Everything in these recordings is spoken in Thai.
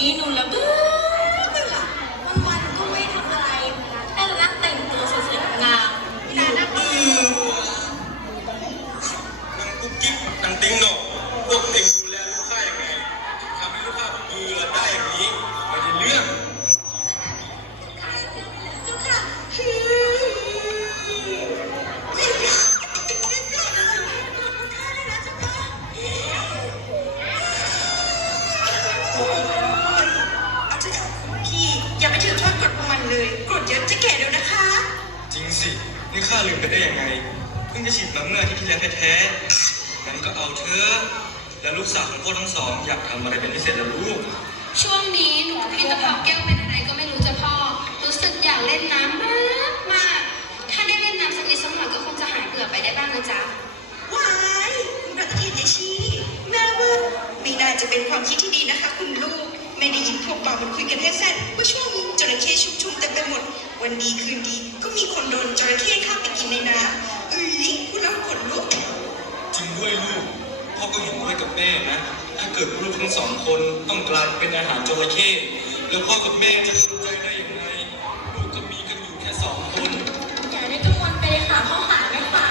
ಏನೊಲವು เลยกรดเยอะจะแก่แล้วนะคะ จริงสิ นี่ข้าลืมไปได้ยังไง เพิ่งจะฉีดมาเมื่อที่ที่แล้วแท้ๆงั้นก็เอาเธอและลูกสาวของพ่อทั้งสอง อยากทำอะไรเป็นพิเศษแล้วลูก ช่วงนี้หนูพิจะพาแก้วเป็นอะไรก็ไม่รู้จะพ่อ รู้สึกอยากเล่นน้ำมากมากถ้าได้เล่นน้ำสักนิดสักหน่อยก็คงจะหายเบื่อไปได้บ้างนะจ๊ะว้ายคุณประเทศปยาชีแม่ว่าไมีน่าจะเป็นความคิดที่ดีนะคะ คุณลูก ไม่ได้ยินพวกบ่าวมันคุยกันแท้ๆว่าช่วงนี้จระเข้ชุกชุมเต็มไปหมด วันดีคืนดีก็มีคนโดนจระเข้ฆ่าไปกินในน้ำเอ้ยคุณน้ำขนลุกจริงด้วยลูก พ่อก็เห็นด้วยกับแม่นะ ถ้าเกิดลูกทั้งสองคนต้องกลายเป็นอาหารจระเข้แล้วพ่อกับแม่จะทำใจได้ยังไงลูกก็มีกันอยู่แค่สองคนอย่าได้กังวลไปเลยค่ะพ่อขาแม่ขา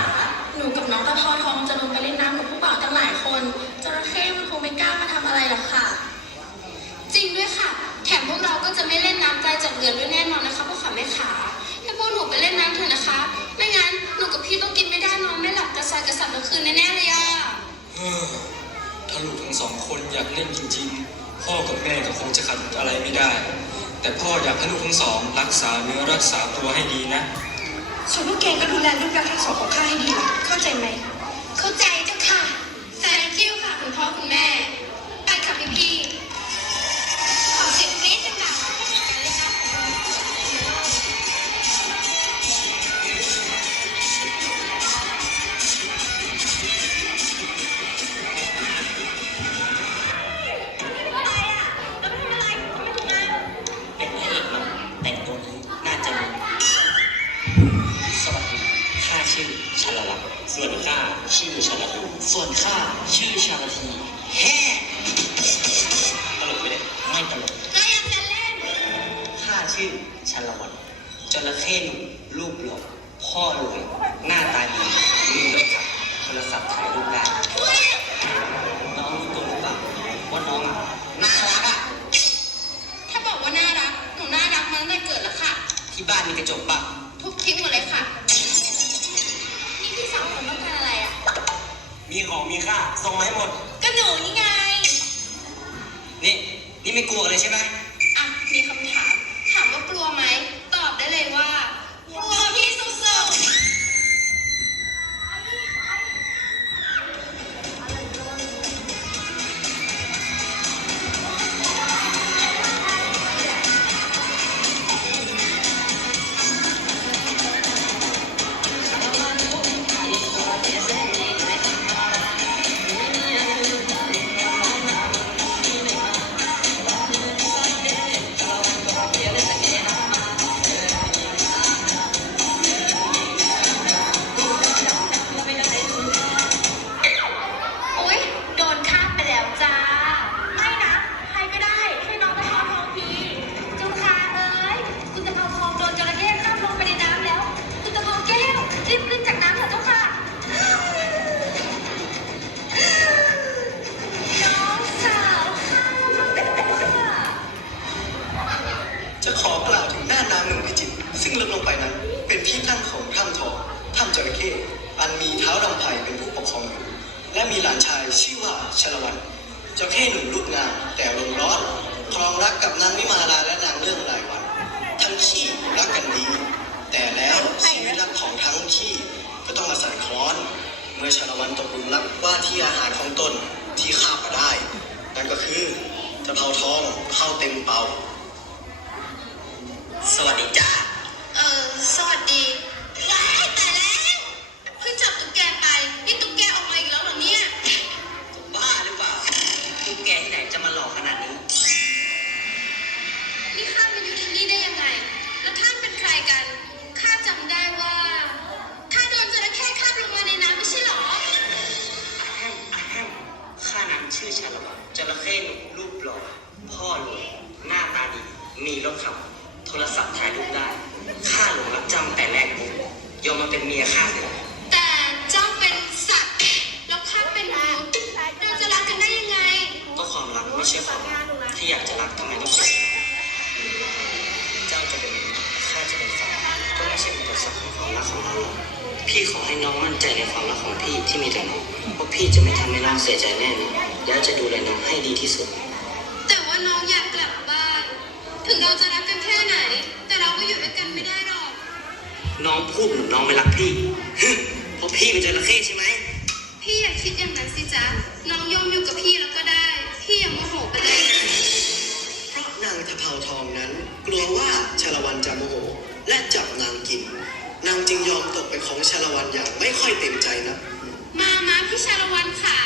หนูกับน้องตะเภาทองจะลงไปเล่นน้ำกับผู้บ่าวตั้งหลายคนจระเข้มันคงไม่กล้ามาทำอะไรหรอกค่ะจริง ด้วยค่ะ แถมพวกเราก็จะไม่เล่นน้ำไกลจากเรือด้วยแน่นอนนะคะพวกขาไม่ขาให้พวกหนูไปเล่นน้ำเถอะนะคะ ไม่งั้นหนูกับพี่ต้องกินไม่ได้นอนไม่หลับกระสายกระสับกระคืนแน่ๆเลยอะเฮ้อถ้าลูกทั้งสองคนอยากเล่นจริงๆ พ่อกับแม่ก็คงจะขัดอะไรไม่ได้ แต่พ่ออยากให้ลูกทั้งสอง รักษาเนื้อรักษาตัวให้ดีนะส่วนพวกแกก็ดูแลลูกรักทั้งสองของข้าให้ดีล่ะเข้าใจไหม เข้าใจเจ้าค่ะ thank you ค่ะคุณพ่อคุณแม่ ไปค่ะพี่พี่ ส่วนข้าชื่อชาลที แกที่ไหนจะมาหลอกขนาดนี้ นี่ข้ามาอยู่ที่นี่ได้ยังไง แล้วท่านเป็นใครกัน ข้าจำได้ว่าข้าโดนจระเข้คาบลงมาในน้ำไม่ใช่เหรอแฮมอะแฮมข้านั้นชื่อชาละวันจระเข้หนุ่มรูปหล่อ พ่อรวยหน้าตาดี มีรถขับ โทรศัพท์ถ่ายรูปได้ ข้าหลงรักจำแต่แรกปุ๊บยอมมาเป็นเมียข้าเลยแอยากจะรักทำไมต้องเป็เจ้าจะเป็นข้าจะเป็นฝ่ายก็ไม่ใช่อุปสรรคของความรักของเราอกพี่ขอให้น้องมั่นใจในความรักของพี่ที่มีต่อน้องเพราะพี่จะไม่ทำให้น้องเสียใจแน่นอนและจะดูแลน้องให้ดีที่สุด แต่ว่าน้องอยากกลับบ้าน ถึงเราจะรักกันแค่ไหน แต่เราก็อยู่ด้วยกันไม่ได้หรอก น้องพูดเหมือนน้องไม่รักพี่เพราะพี่เป็นจระเข้ใช่ไหมพี่อย่าคิดอย่างนั้นสิจ๊ะ น้องยอมอยู่กับพี่แล้วก็ได้าวทองนั้น กลัวว่าชลวันจะโมโหและจับนางกิน นางจึงยอมตกเป็นของชลวันอย่างไม่ค่อยเต็มใจนะ มามาพี่ชลวันค่ะ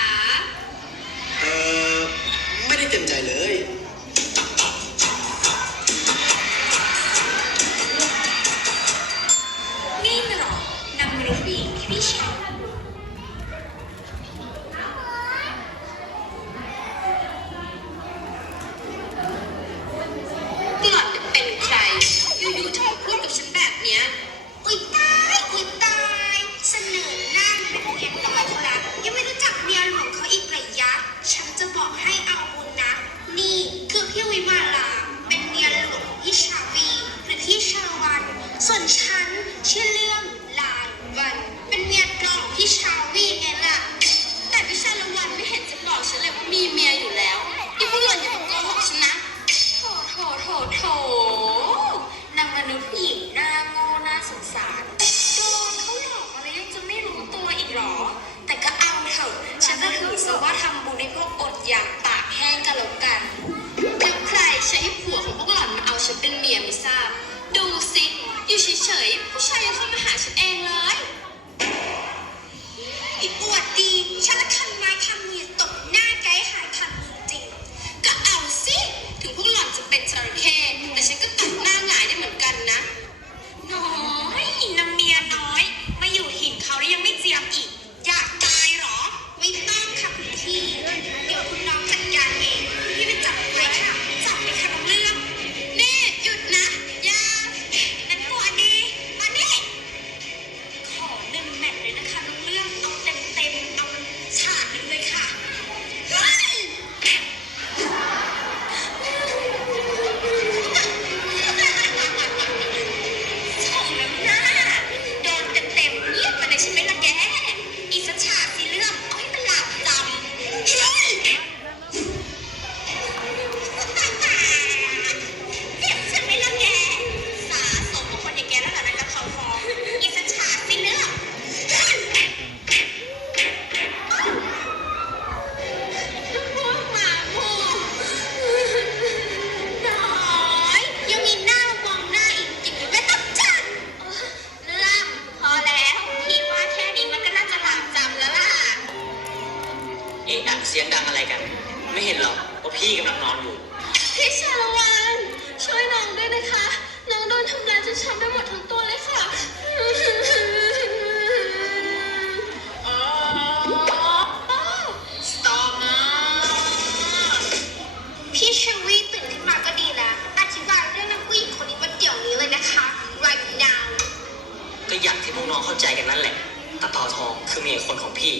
ี่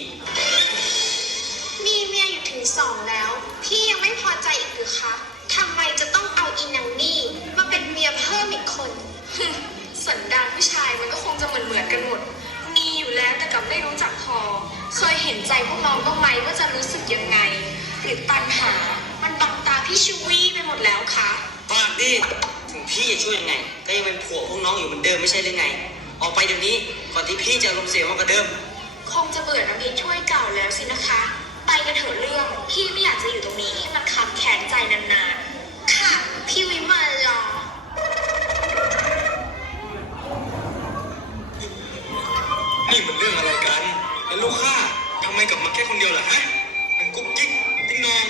มีเมียอยู่ถึงสองแล้ว พี่ยังไม่พอใจอีกหรือคะทำไมจะต้องเอาอีนังนี่มาเป็นเมียเพิ่มอีกคน สันดานผู้ชายมันก็คงจะเหมือนเหมือนกันหมด มีอยู่แล้วแต่กับไม่รู้จักพอ เคยเห็นใจพวกน้องบ้างไหมว่าจะรู้สึกยังไง หรือตันหา มันบังตาพี่ชูวี่ไปหมดแล้วคะปากดิ ถึงพี่จะช่วยยังไง ก็ยังเป็นผัวพวกน้องอยู่เหมือนเดิมไม่ใช่หรือไง ออกไปเดี๋ยวนี้ก่อนที่พี่จะลมเสียมากกว่าเดิม คงจะเบื่อน้ำพิกถ้วยเก่าแล้วสินะคะ ไปกันเถอะเรื่อง พี่ไม่อยากจะอยู่ตรงนี้ให้มันคับแค้นใจนานๆ ค่ะ พี่วิมานรอนี่มันเรื่องอะไรกัน แล้วลูกข้าทำไมกลับมาแค่คนเดียวล่ะฮะมันกุ๊กกิ๊กติ๊งนอง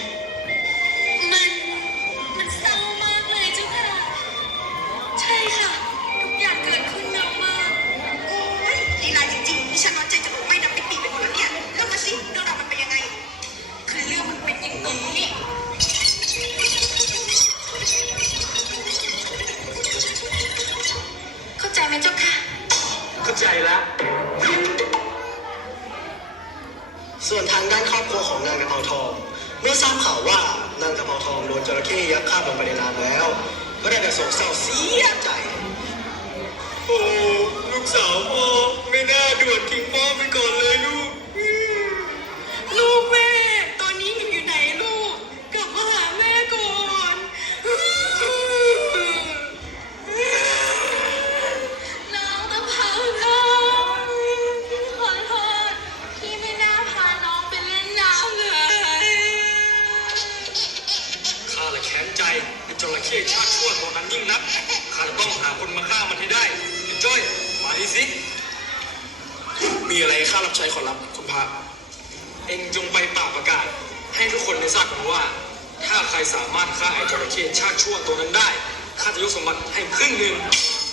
ให้ครึ่งหนึ่ง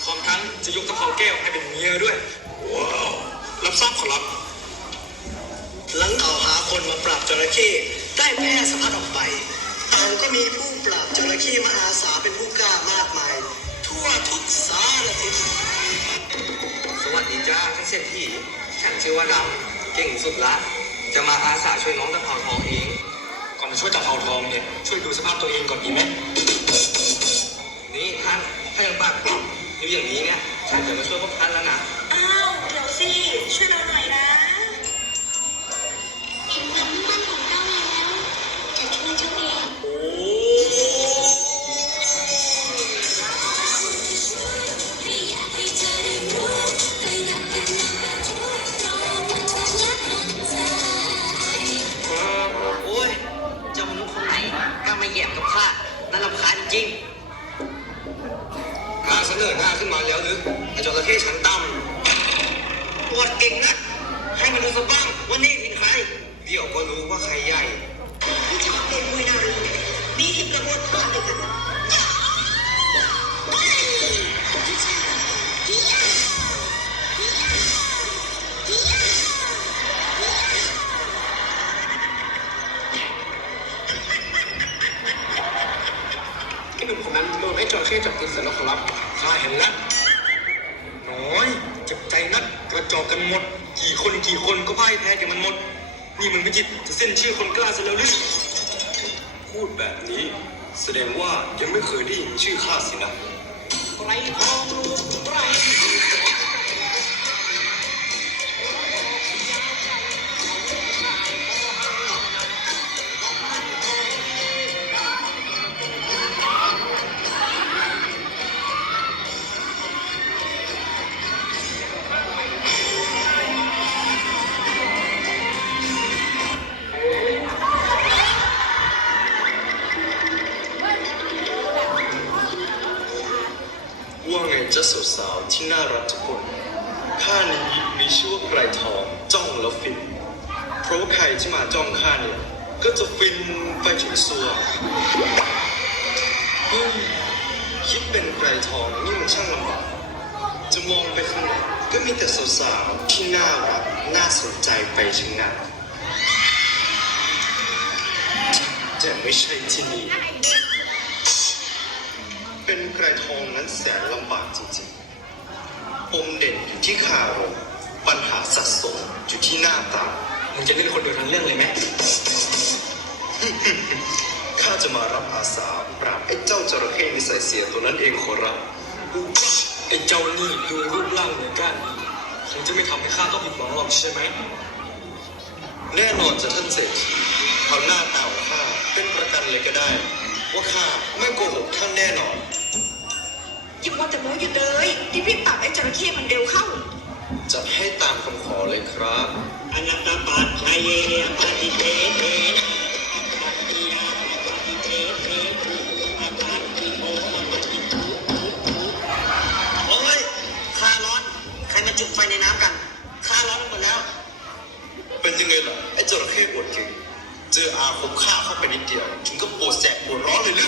พร้อมทั้งจะยกตะเภาแก้วให้เป็นเมียด้วย ว้าว รับทราบขอรับ หลังเขาหาคนมาปราบจระเข้ได้แพร่สะพัดออกไปต่างก็มีผู้ปราบจระเข้มาอาสาเป็นผู้กล้ามากมาย ทั่วทุกสารทิศสวัสดีจ้าท่านเศรษฐีฉันชื่อว่าดำเก่งสุดละ จะมาอาสาช่วยน้องตะเภาทองเอง ก่อนจะช่วยตะเภาทองเนี่ยช่วยดูสภาพตัวเองก่อนดีไหม อยู่อย่างนี้เนี่ยฉันจะมาช่วยพวกท่านแล้วนะ อ้าว เดี๋ยวสิ ช่วยเราหน่อยนะ จระเข้ชั้นต่ำปวดเก่งนะให้มันรู้สักบ้างว่านี่เป็นใคร เดี๋ยวก็รู้ว่าใครใหญ่ ที่มาจ้องข้าเนี่ยก็จะฟินไปถึงสัวเฮ้ยคิดเป็นไกรทองนี่มันช่างลำบากจะมองไปข้างไหนก็มีแต่สาวๆที่น่ารักน่าสนใจไปทั้งนั้นแต่ไม่ใช่ที่นี่เป็นไกรทองนั้นแสนลำบากจริงๆปมเด่นอยู่ที่คารมปัญหาสะสมอยู่ที่หน้าตา มึงจะเล่นคนเดียวทั้งเรื่องเลยไหมข้าจะมารับอาสาปราบไอ้เจ้าจระเข้นิสัยเสียตัวนั้นเองขอรับไอ้เจ้านี่ดูรูปร่างเหมือนกันคงจะไม่ทำให้ข้าต้องผิดหวังหรอกใช่ไหม แน่นอนจะท่านเศรษฐีเอาหน้าตาของข้าเป็นประกันเลยก็ได้ ว่าข้าไม่โกหกท่านแน่นอนอย่ามัวแต่โม้อยู่เลยรีบๆปราบไอ้จระเข้มันเร็วเข้า จะให้ตามคำขอเลยครับอนัตตปัจชัยเยปฏิเทเทนะปัจจิยาปฏิเทเทอาการติโมปฏิทุโอ้ยข้าร้อน ใครมาจุดไฟในน้ำกันข้าร้อนไปหมดแล้ว เป็นยังไงล่ะไอ้จระเข้ปวดเก่งเจออาคมฆ่าเข้าไปนิดเดียวถึงก็ปวดแสบปวดร้อนเลยหรื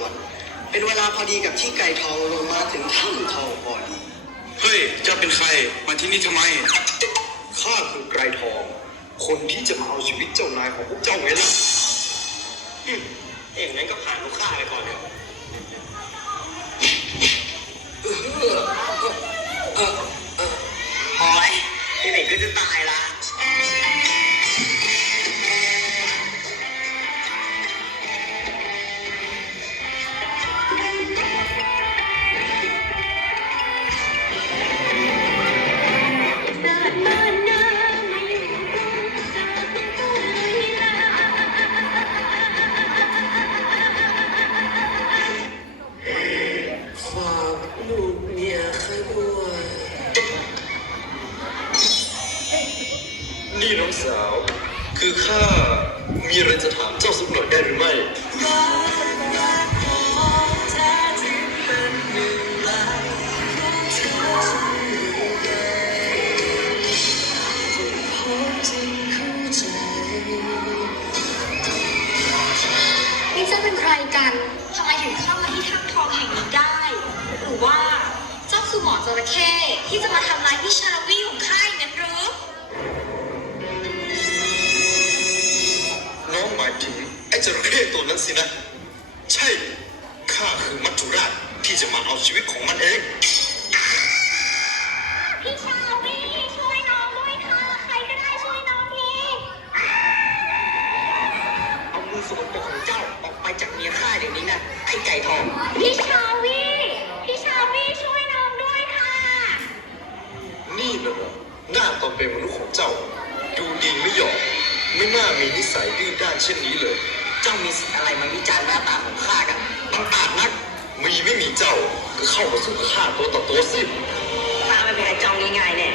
าห้องของชาละวันเป็นเวลาพอดีกับที่ไก่ทองลงมาถึงถ้ำทองพอดี เฮ้ย เจ้าเป็นใคร มาที่นี่ทำไม ข้าคือไกรทอง คนที่จะมาเอาชีวิตเจ้านายของพวกเจ้าไงล่ะอืมเอ็งงั้นก็ผ่านลูกข้าไปก่อนเถอะหอยที่ไหนก็จะตายละ นี่น้องสาว คือข้ามีอะไรจะถามเจ้าสักหน่อยได้หรือไม่ นี่เจ้าเป็นใครกันทำไมถึงเข้ามาที่ถ้ำทองแห่งนี้ได้ หรือว่าเจ้าคือหมอจระเข้ที่จะมาทำร้ายพี่ชาลวี ตัวนั้นสินะ ใช่ข้าคือมัจจุราชที่จะมาเอาชีวิตของมันเอง พี่ชาลวีช่วยน้องด้วยค่ะ ใครก็ได้ช่วยน้องทีเอามือสกปรกของเจ้าออกไปจากเมียข้าเดี๋ยวนี้นะไอ้ไก่ทอง พี่ชาลวีพี่ชาลวีช่วยน้องด้วยค่ะ นี่เหรอหน้าตอนเป็นมนุษย์ของเจ้า ดูดีไม่หยอก ไม่น่ามีนิสัยดื้อด้านเช่นนี้เลย เจ้ามีสิทธิ์อะไรมาวิจารณ์หน้าตาของข้ากันบังอาจนัก มีไม่มีเจ้าก็เข้ามาสู้กับข้าตัวต่อตัวสิข้าไม่แพ้เจ้าง่ายๆแน่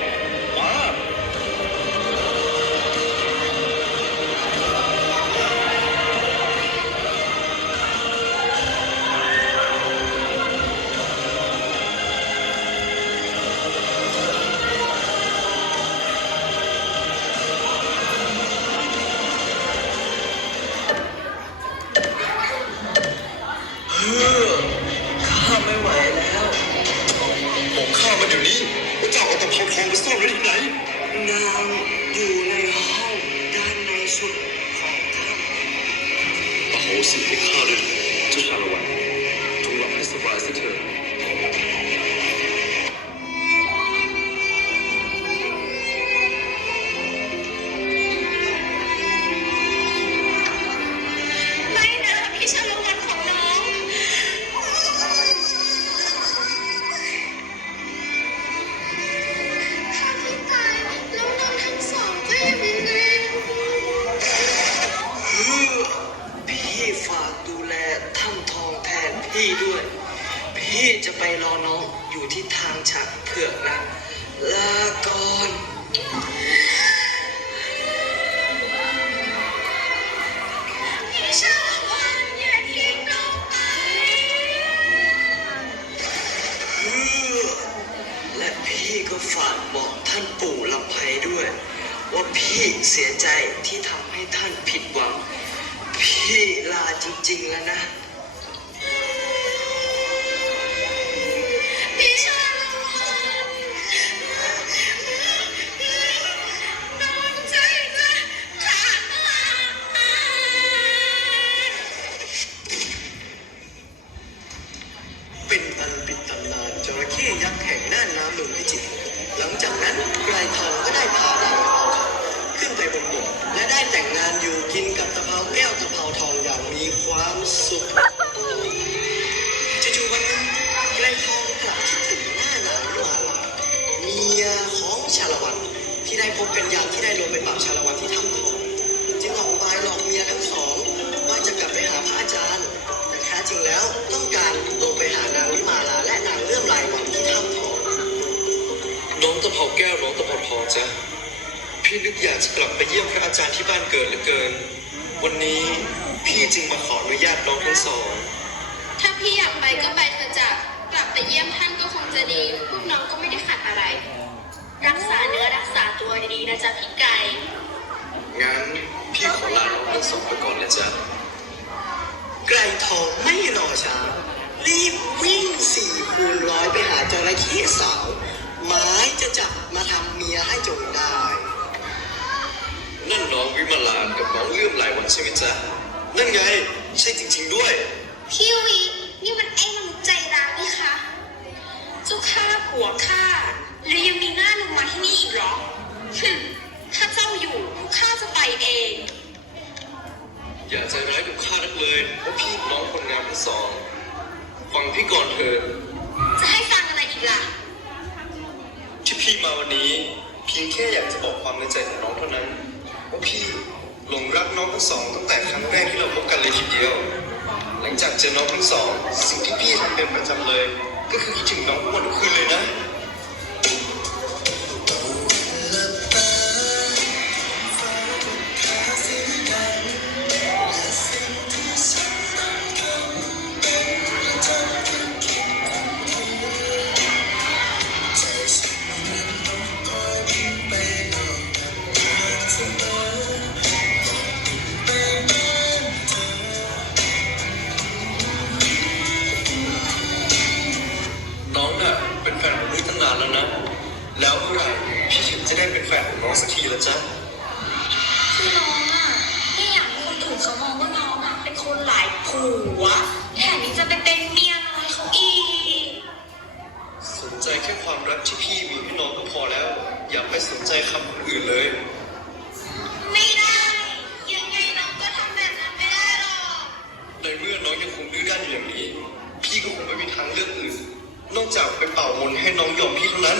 วนี้ว่าเจ้าเอาตะเภาทองไปซ่อนไว้ที่ไหน นางอยู่ในห้องด้านในสุดของถ้ำอโหสิให้ข้าด้วยเจ้าชาละวันจงหลับให้สบายสักเถอะ สุดจะจูบวันนึงไกรทองกลับคิดถึงหน้าหนาวมาลาเมียของชาละวันที่ได้พบกันยามที่ได้ลงไปปราบชาละวันที่ถ้ำทองจึงออกบายหลอกเมียทั้งสองว่าจะกลับไปหาพระอาจารย์ แต่แท้จริงแล้วต้องการลงไปหานางวิมาลาและนางเลื่อมลายวันที่ถ้ำทองน้องตะเภาแก้วน้องตะเภาทองจ้ะพี่นึกอยากจะกลับไปเยี่ยมพระอาจารย์ที่บ้านเกิดเหลือเกิน วันนี้ พี่จึงมาขออนุญาตน้องทั้งสอง ถ้าพี่อยากไปก็ไปเถอะจ้ะกลับไปเยี่ยมท่านก็คงจะดีพวกน้องก็ไม่ได้ขัดอะไร รักษาเนื้อรักษาตัวดีๆนะจ๊ะพี่ไก่งั้นพี่ขอลาน้องทั้งสองไปก่อนนะจ๊ะ ไกรทองไม่รอช้า รีบวิ่งสี่คูณร้อยไปหาจระเข้สาวหมายจะจับมาทำเมียให้จงได้ นั่นน้องวิมาลากับน้องเลื่อมหลายวันใช่ไหมจ๊ะ นั่นไง ใช่จริง ๆด้วย พี่วินี่มันไอ้มนุษย์ใจร้ายนี่คะเจ้าข้าผัวข้าแล้วยังมีหน้าลงมาที่นี่อีกเหรอฮึมถ้าเจ้าอยู่พวกข้าจะไปเอง อย่าใจร้ายกับข้านักเลยเพราะพี่น้องคนงามทั้งสองฟังพี่ก่อนเถิดจะให้ฟังอะไรอีกล่ะ ที่พี่มาวันนี้ เพียงแค่อยากจะบอกความในใจของน้องเท่านั้นว่าพี่ หลงรักน้องทั้งสองตั้งแต่ครั้งแรกที่เราพบกันเลยทีเดียว หลังจากเจอน้องทั้งสอง สิ่งที่พี่ทำเป็นประจำเลย ก็คือคิดถึงน้องทุกวันทุกคืนเลยนะ เมื่อน้องยังคงดื้อด้านอยู่อย่างนี้ พี่ก็คงไม่มีทางเลือกอื่น นอกจากไปเป่ามนให้น้องยอมพี่เท่านั้น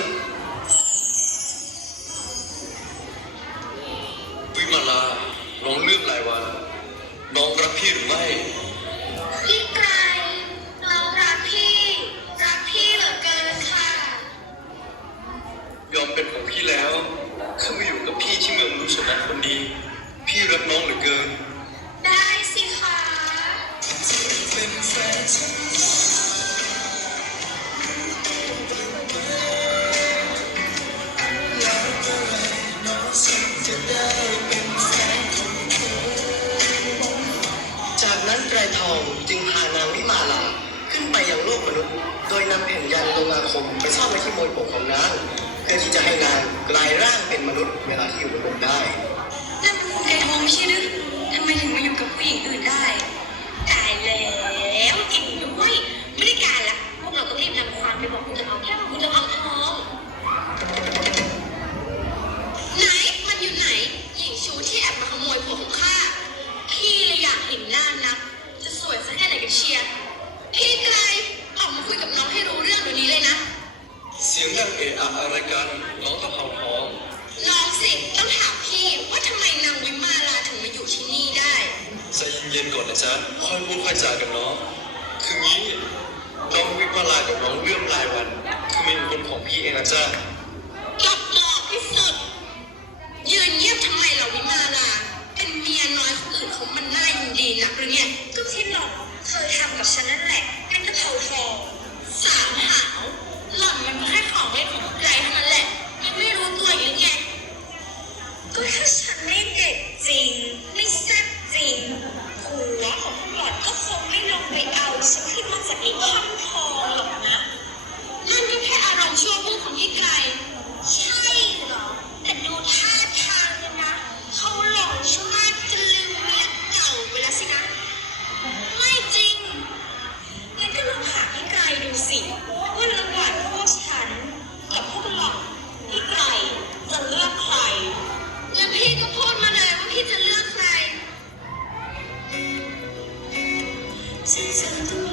มไปซ่อนไว้ที่มวยปกของนางเพื่อที่จะให้นางกลายร่างเป็นมนุษย์เวลาที่อยู่บนโลกได้นั่นมันคุณไก่ทองไม่ใช่หรือทำไมถึงมาอยู่กับผู้หญิงอื่นได้ตายแล้วจริงด้วยไม่ได้การละพวกเราต้องรีบนำความไปบอกคุณจะเอาแค่ว่าคุณจะเอา เสียงดังเอะอะอะไรกันน้องตะเภาทอง น้องสิต้องถามพี่ว่าทำไมนางวิมาลาถึงมาอยู่ที่นี่ได้ ใจเย็นๆก่อนนะจ๊ะค่อยพูดค่อยจากันเนาะคืองี้น้องวิมาลากับน้องเลื่อมลายวัน คือเป็นคนของพี่เองนะจ๊ะกลับบอกที่สุด ยืนเงียบทำไมเหราวิมาลา เป็นเมียน้อยคนอื่นเขามันน่ายินดีนักหรือไงก็ที่หล่อนเคยทำกับฉันนั่นแหละเป็นตะเภาทองสามหาวหล่อนมันก็แค่ ของเล่นของผู้ใดเท่านั้นแหละยังไม่รู้ตัวอยู่ไงก็แค่ Since I'm